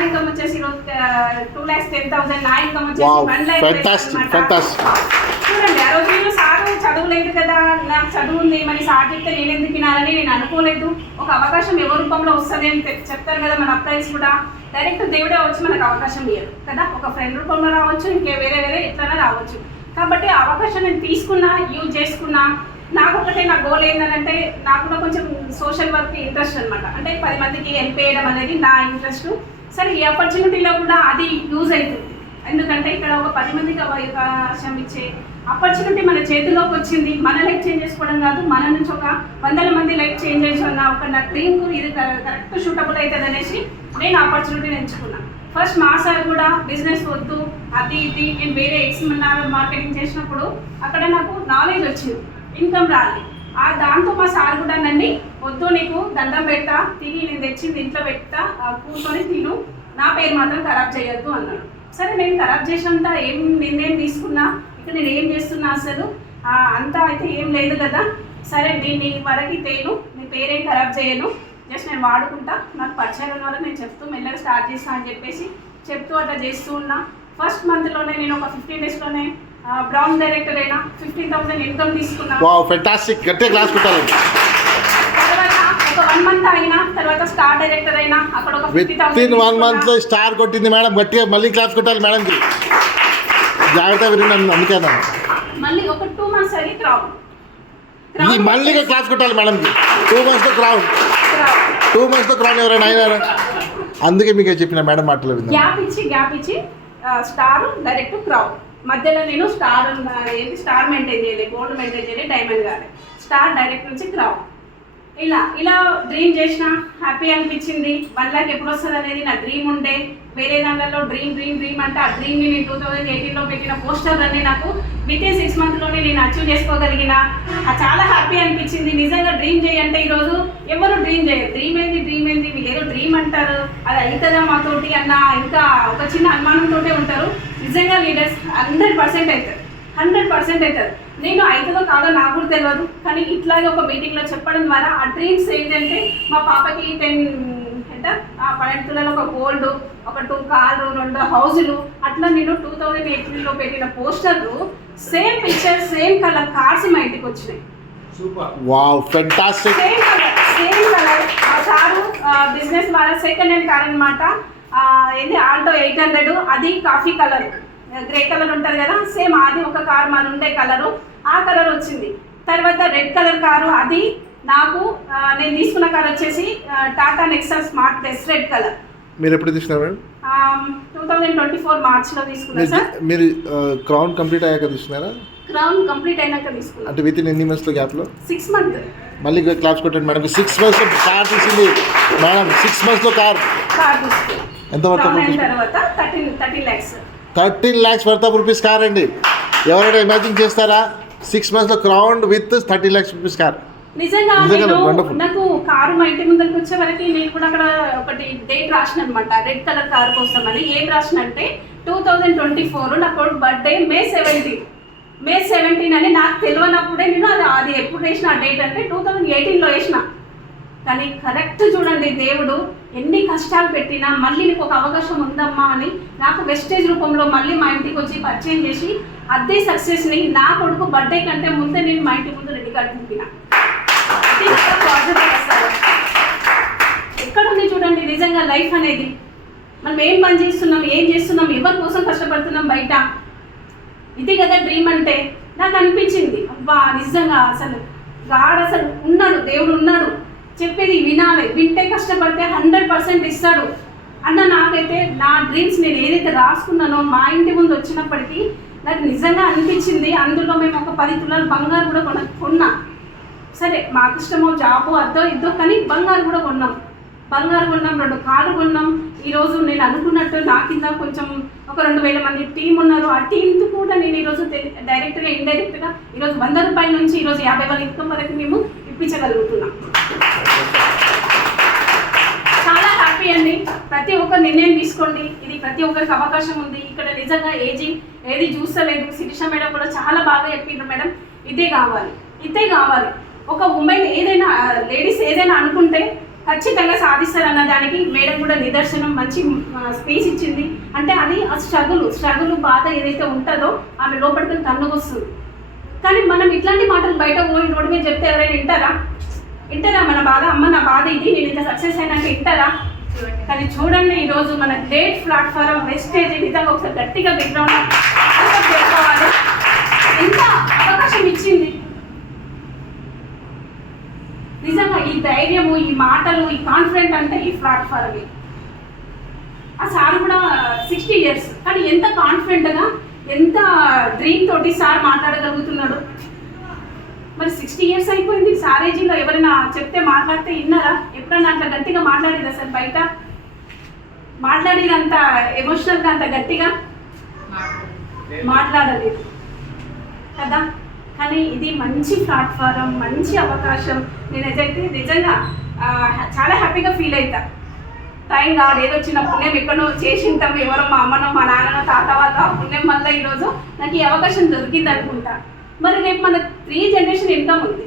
Sir income వచ్చేసి 2,10,000, నా income వచ్చేసి 1,00,000. చూడండి, ఆ రోజు నేను సార్ చదువు లేదు కదా, నాకు చదువు ఉంది, మరి సార్ చెప్తే నేను ఎందుకు వినాలని నేను అనుకోలేదు. ఒక అవకాశం ఎవరి రూపంలో వస్తుంది అని చెప్తారు కదా మన అప్లైస్ కూడా. డైరెక్ట్ దేవుడే వచ్చి మనకు అవకాశం ఇయ్యరు కదా, ఒక ఫ్రెండ్ రూపంలో రావచ్చు, ఇంకే వేరే ఎట్లైనా రావచ్చు. కాబట్టి ఆ అవకాశం నేను తీసుకున్నా, యూజ్ చేసుకున్నా. నాకు ఒకటే నా గోల్ ఏంటంటే, నాకు కూడా కొంచెం సోషల్ వర్క్ ఇంట్రెస్ట్ అనమాట. అంటే 10 మందికి హెల్ప్ చేయడం అనేది నా ఇంట్రెస్ట్. సరే, ఈ ఆపర్చునిటీలో కూడా అది యూజ్ అవుతుంది. ఎందుకంటే ఇక్కడ ఒక 10 మందికి అవకాశం ఇచ్చే ఆపర్చునిటీ మన చేతిలోకి వచ్చింది. మన లైఫ్ చేంజ్ చేసుకోవడం కాదు, మన నుంచి ఒక 100 మంది లైఫ్ చేంజ్ చేసుకున్న ఒక నా డ్రీమ్కు ఇది కరెక్ట్ షూటబుల్ అవుతుంది అనేసి నేను ఆపర్చునిటీని ఎంచుకున్నాను. ఫస్ట్ మా సార్ కూడా బిజినెస్ వద్దు, అది ఇది, నేను వేరే మార్కెటింగ్ చేసినప్పుడు అక్కడ నాకు నాలెడ్జ్ వచ్చింది, ఇన్కమ్ రాలి. దాంతో మా సార్ కూడా నన్ను వద్దు, నీకు దండం పెట్టా, తిని నేను తెచ్చింది ఇంట్లో పెట్టా, కూర్చొని తిను, నా పేరు మాత్రం ఖరాబ్ చేయొద్దు అన్నాడు. సరే, నేను ఖరాబ్ చేసినంత ఏం నిర్ణయం తీసుకున్నా, ఇక్కడ నేను ఏం చేస్తున్నా అసలు అంతా అయితే ఏం లేదు కదా. సరే, నేను నీ వరకు తేను, నీ పేరేం ఖరాబ్ చేయను, జస్ట్ నేను వాడుకుంటా, నాకు పరిచయం ఉన్న వాళ్ళకి నేను చెప్తూ మెల్లగా స్టార్ట్ చేస్తాను అని చెప్పేసి చెప్తూ అట్లా చేస్తూ ఉన్నా. ఫస్ట్ మంత్లోనే నేను ఒక 15 డేస్లోనే బ్రౌన్ డైరెక్టర్ అయినా, 15,000 ఇన్కమ్ తీసుకున్నా. తర్వాత ఒక 1 మంత్ అయినా, తర్వాత స్టార్ డైరెక్టర్ అయినా, అక్కడ ఒక 50,000 1 month లో స్టార్ కొట్టింది మేడం. గట్టిగా మళ్ళీ క్లాస్ కొట్టాలి మేడంకి. జాగ్రత్తగా విన్నాను, అందుకేనా మళ్ళీ ఒక 2 months అయ్యి క్రౌన్ మళ్ళీ క్లాస్ కొట్టాలి మేడంకి. 2 months తో క్రౌన్, 2 months తో క్రౌన్ ఎవరైనా అయినారా? అందుకే మీకు చెప్పిన మేడం మాటలు విన్నా. గ్యాప్ ఇచ్చి స్టార్ డైరెక్ట్ క్రౌన్ మధ్యలో నేను స్టార్ మెయింటైన్ చేయలేదు, గోల్డ్ మెయింటైన్ చేయలేదు, డైమండ్ కాదు, స్టార్ డైరెక్ట్ నుంచి క్రౌన్. ఇలా డ్రీమ్ చేసిన, హ్యాపీ అనిపించింది. 1 lakh ఎప్పుడు వస్తుంది అనేది నా డ్రీమ్ ఉండే. వేరే దాంట్లో డ్రీమ్ అంటే ఆ డ్రీమ్ని నేను 2018లో పెట్టిన పోస్టర్ అన్నీ నాకు వితిన్ 6 monthsలోనే నేను అచీవ్ చేసుకోగలిగిన. చాలా హ్యాపీ అనిపించింది. నిజంగా డ్రీమ్ చేయంటే ఈరోజు ఎవరు డ్రీమ్ చేయరు. డ్రీమ్ ఏంది మీరు ఏదో డ్రీమ్ అంటారు, అది అవుతుందా మాతోటి అన్న ఇంకా ఒక చిన్న అనుమానంతో ఉంటారు. నిజంగా లీడర్స్ 100% అవుతారు, 100% అవుతారు. నేను అవుతుందో కాదో నాకు కూడా తెలియదు, కానీ ఇట్లాగే ఒక మీటింగ్లో చెప్పడం ద్వారా ఆ డ్రీమ్స్ ఏంటంటే, మా పాపకి 12 తులాలు ఒక గోల్డ్, ఒక 2 కార్లు, 2 హౌజులు, అట్లా నేను 2018లో పెట్టిన పోస్టర్లు same picture, same colour cars మా ఇంటికి వచ్చినాయి. Same colour. ఆ కారు బిజినెస్ ద్వారా సెకండ్ హ్యాండ్ కార్ అనమాట. ఏంటి ఆల్టో 800, అది కాఫీ కలర్, గ్రే కలర్ ఉంటుంది కదా, సేమ్ అది ఒక కార్ మన ఉండే కలరు, ఆ కలర్ వచ్చింది. తర్వాత రెడ్ కలర్ కారు, అది నాకు నేను తీసుకున్న కార్ వచ్చేసి Tata Nexon smart plus red colour. మీరు ఎప్పుడు తీసుకున్నారు మేడం? 2024 మార్చ్లో తీసుకున్నాను సార్. మీరు క్రౌన్ కంప్లీట్ అయ్యాక తీసుకున్నారా? క్రౌన్ కంప్లీట్ అయినాక తీసుకున్నాను. అంటే విత్ ఇన్ ఎన్ని మంత్స్ గ్యాప్లో? 6 months. మళ్ళీ క్లాస్ కొట్టండి మేడం. 6 months కార్ తీసింది మేడం. 6 months కార్ తీసుకున్నాను. ఎంత వర్త్? తర్వాత 13 lakhs. 13 lakhs worth of rupees car అండి. ఎవరైనా ఇమాజిన్ చేస్తారా? 6 months crown with 13 lakhs rupees car. నిజంగా నాకు కారు మా ఇంటి ముందరికి వచ్చే వరకు నేను కూడా అక్కడ ఒకటి డేట్ రాసిన అనమాట, రెడ్ కలర్ కారు కోసం అని. ఏం రాసిన అంటే 2024 నా కొడుకు బర్త్డే May 17 అని. నాకు తెలియనప్పుడే నేను అది ఎప్పుడు వేసిన ఆ డేట్ అంటే 2018లో వేసిన. కానీ కరెక్ట్ చూడండి, దేవుడు ఎన్ని కష్టాలు పెట్టినా మళ్ళీ నీకు ఒక అవకాశం ఉందమ్మా అని నాకు వెస్టేజ్ రూపంలో మళ్ళీ మా ఇంటికి వచ్చి పరిచయం చేసి అదే సక్సెస్ని నా కొడుకు బర్త్డే కంటే ముందే నేను మా ఇంటి ముందు రెడీ కార్డు తిప్పిన. ఎక్కడ ఉంది చూడండి నిజంగా లైఫ్ అనేది. మనం ఏం పని చేస్తున్నాం, ఏం చేస్తున్నాం, ఎవరి కోసం కష్టపడుతున్నాం బయట, ఇది కదా డ్రీమ్ అంటే. నాకు అనిపించింది, అబ్బా నిజంగా అసలు గాడ్ అసలు ఉన్నాడు, దేవుడు ఉన్నాడు, చెప్పేది వినాలి, వింటే కష్టపడితే 100% ఇస్తాడు అన్న. నాకైతే నా డ్రీమ్స్ నేను ఏదైతే రాసుకున్నానో మా ఇంటి ముందు వచ్చినప్పటికీ నాకు నిజంగా అనిపించింది. అందులో మేము ఒక 10 తులాలు బంగారు కూడా కొన్నా. సరే, మాకు ఇష్టమో జాబో అద్దో ఇద్దో, కానీ బంగారు కూడా కొన్నాం, 2 కార్లు కొన్నాం. ఈరోజు నేను అనుకున్నట్టు నా కింద కొంచెం ఒక 2,000 మంది టీం ఉన్నారు. ఆ టీంతో కూడా నేను ఈరోజు డైరెక్ట్గా ఇండైరెక్ట్గా ఈరోజు 100 రూపాయల నుంచి ఈరోజు 50,000 ఇన్కమ్ వరకు మేము ఇప్పించగలుగుతున్నాం. చాలా హ్యాపీ అండి. ప్రతి ఒక్క నిర్ణయం తీసుకోండి, ఇది ప్రతి ఒక్కరికి అవకాశం ఉంది. ఇక్కడ నిజంగా ఏది చూస్తలేదు. శిరీష మేడం కూడా చాలా బాగా చెప్పిండ్రు మేడం, ఇదే కావాలి. ఒక ఉమెన్ ఏదైనా, లేడీస్ ఏదైనా అనుకుంటే ఖచ్చితంగా సాధిస్తారన్న దానికి మేడం కూడా నిదర్శనం. మంచి స్పేస్ ఇచ్చింది. అంటే అది ఆ స్ట్రగుల్ బాధ ఏదైతే ఉంటుందో ఆమె లోపలికి కన్నుకొస్తుంది. కానీ మనం ఇట్లాంటి మాటలు బయట పోయి రోడ్డు మీద చెప్తే ఎవరైనా వింటారా? మన బాధ, అమ్మ నా బాధ ఇది, నేను ఇంత సక్సెస్ అయినాక వింటారా? కానీ చూడండి ఈరోజు మన గ్రేట్ ప్లాట్ఫారం వెస్టేజ్ నిజంగా ఒకసారి గట్టిగా బ్యాక్గ్రౌండ్ చేసుకోవాలి. ఎంత అవకాశం ఇచ్చింది నిజంగా. ఈ ధైర్యము, ఈ మాటలు, ఈ కాన్ఫిడెంట్ అంటే ఈ ప్లాట్ఫారమే. ఆ సార్ కూడా 60 years కానీ ఎంత కాన్ఫిడెంట్గా, ఎంత డ్రీమ్ తోటి సార్ మాట్లాడగలుగుతున్నాడు. మరి 60 years అయిపోయింది. సారేజీలో ఎవరైనా చెప్తే మాట్లాడితే విన్నారా? ఎప్పుడైనా అట్లా గట్టిగా మాట్లాడేదా సార్? బయట మాట్లాడేదంత ఎమోషనల్గా అంత గట్టిగా మాట్లాడలేదు కదా. కానీ ఇది మంచి ప్లాట్ఫారం, మంచి అవకాశం. నేనైతే నిజంగా చాలా హ్యాపీగా ఫీల్ అవుతా. టైం కాదు, ఏదో చిన్న పుణ్యం ఎక్కడో చేసింటాం, ఎవరో మా అమ్మనో మా నాన్ననో తాత వాళ్ళ పుణ్యం వల్ల ఈరోజు నాకు ఈ అవకాశం దొరికింది అనుకుంటా. మరి రేపు మన 3 generation ఇన్కమ్ ఉంది.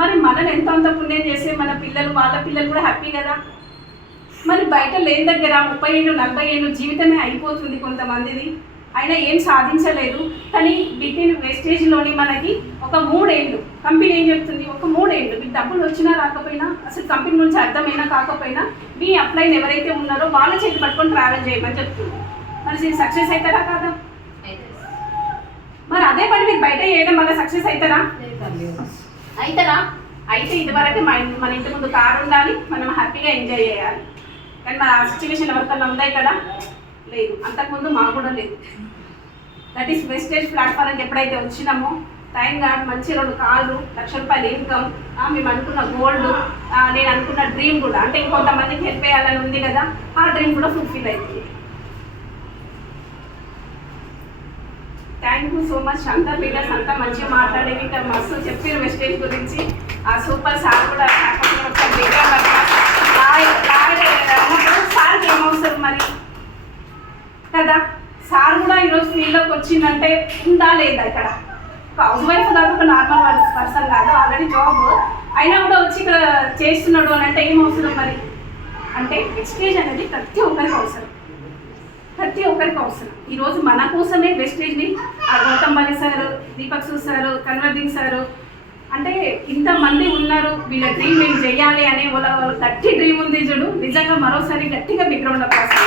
మరి మనం ఎంత అంత పుణ్యం చేస్తే మన పిల్లలు, వాళ్ళ పిల్లలు కూడా హ్యాపీ కదా. మరి బయట లేని దగ్గర 30 ఏళ్ళు 40 ఏళ్ళు జీవితమే అయిపోతుంది కొంతమందిది, అయినా ఏం సాధించలేదు. కానీ బిట్వీన్ వేస్టేజ్లోని మనకి ఒక 3 ఏళ్ళు కంపెనీ ఏం చెప్తుంది, ఒక 3 ఏళ్ళు మీకు డబ్బులు వచ్చినా రాకపోయినా, అసలు కంపెనీ నుంచి అర్థమైనా కాకపోయినా, మీ అప్లైన్ ఎవరైతే ఉన్నారో వాళ్ళ చేతి పట్టుకొని ట్రావెల్ చేయమని చెప్తుంది. మరి సక్సెస్ అవుతారా కాదా? మరి అదే పని మీకు బయట చేయడం వల్ల సక్సెస్ అవుతారా? అయితే ఇదివరకు మన ఇంటి ముందు కారు ఉండాలి, మనం హ్యాపీగా ఎంజాయ్ చేయాలి. కానీ మన ఆ సిచ్యువేషన్ ఎవరికన్నా ఉన్నాయి కదా? లేదు. అంతకుముందు మాకు కూడా లేదు. దట్ ఈస్ వెస్టేజ్ ప్లాట్ఫారంకి ఎప్పుడైతే వచ్చినామో టైం కాదు, మంచి 2 కార్లు, ₹1,00,000 ఇన్కమ్, మేము అనుకున్న గోల్డ్, నేను అనుకున్న డ్రీమ్ కూడా, అంటే ఇంకొంతమందికి హెల్ప్ చేయాలని ఉంది కదా, ఆ డ్రీమ్ కూడా ఫుల్ఫిల్ అవుతుంది. Thank you so much. అంతా లీడర్స్ అంతా మంచిగా మాట్లాడేవి, ఇంకా మస్తు చెప్పారు వెస్టేజ్ గురించి. ఆ సూపర్ సార్ కూడా సార్కి ఏమవుతారు మరి కదా. సార్ కూడా ఈరోజు ఫీల్డ్లోకి వచ్చిందంటే ఉందా లేదా? ఇక్కడ ఒక హౌస్ వైఫ్ కాదు, ఒక నార్మల్ పర్సన్ కాదు, ఆల్రెడీ జాబ్ అయినా కూడా వచ్చి ఇక్కడ చేస్తున్నాడు అని అంటే ఏం అవసరం మరి? అంటే వెస్టేజ్ అనేది ప్రతి ఒక్కరికి అవసరం. ఈరోజు మన కోసమే వెస్టేజ్ని గౌతమ్ బాలి సారు, దీపక్ సూద్ సారు, కన్వర్దింగ్ సారు, అంటే ఇంతమంది ఉన్నారు. వీళ్ళ డ్రీమ్ మేము చెయ్యాలి అనే వాళ్ళ గట్టి డ్రీమ్ ఉంది చూడు. నిజంగా మరోసారి గట్టిగా బ్యాక్గ్రౌండ్ అప్లాస్.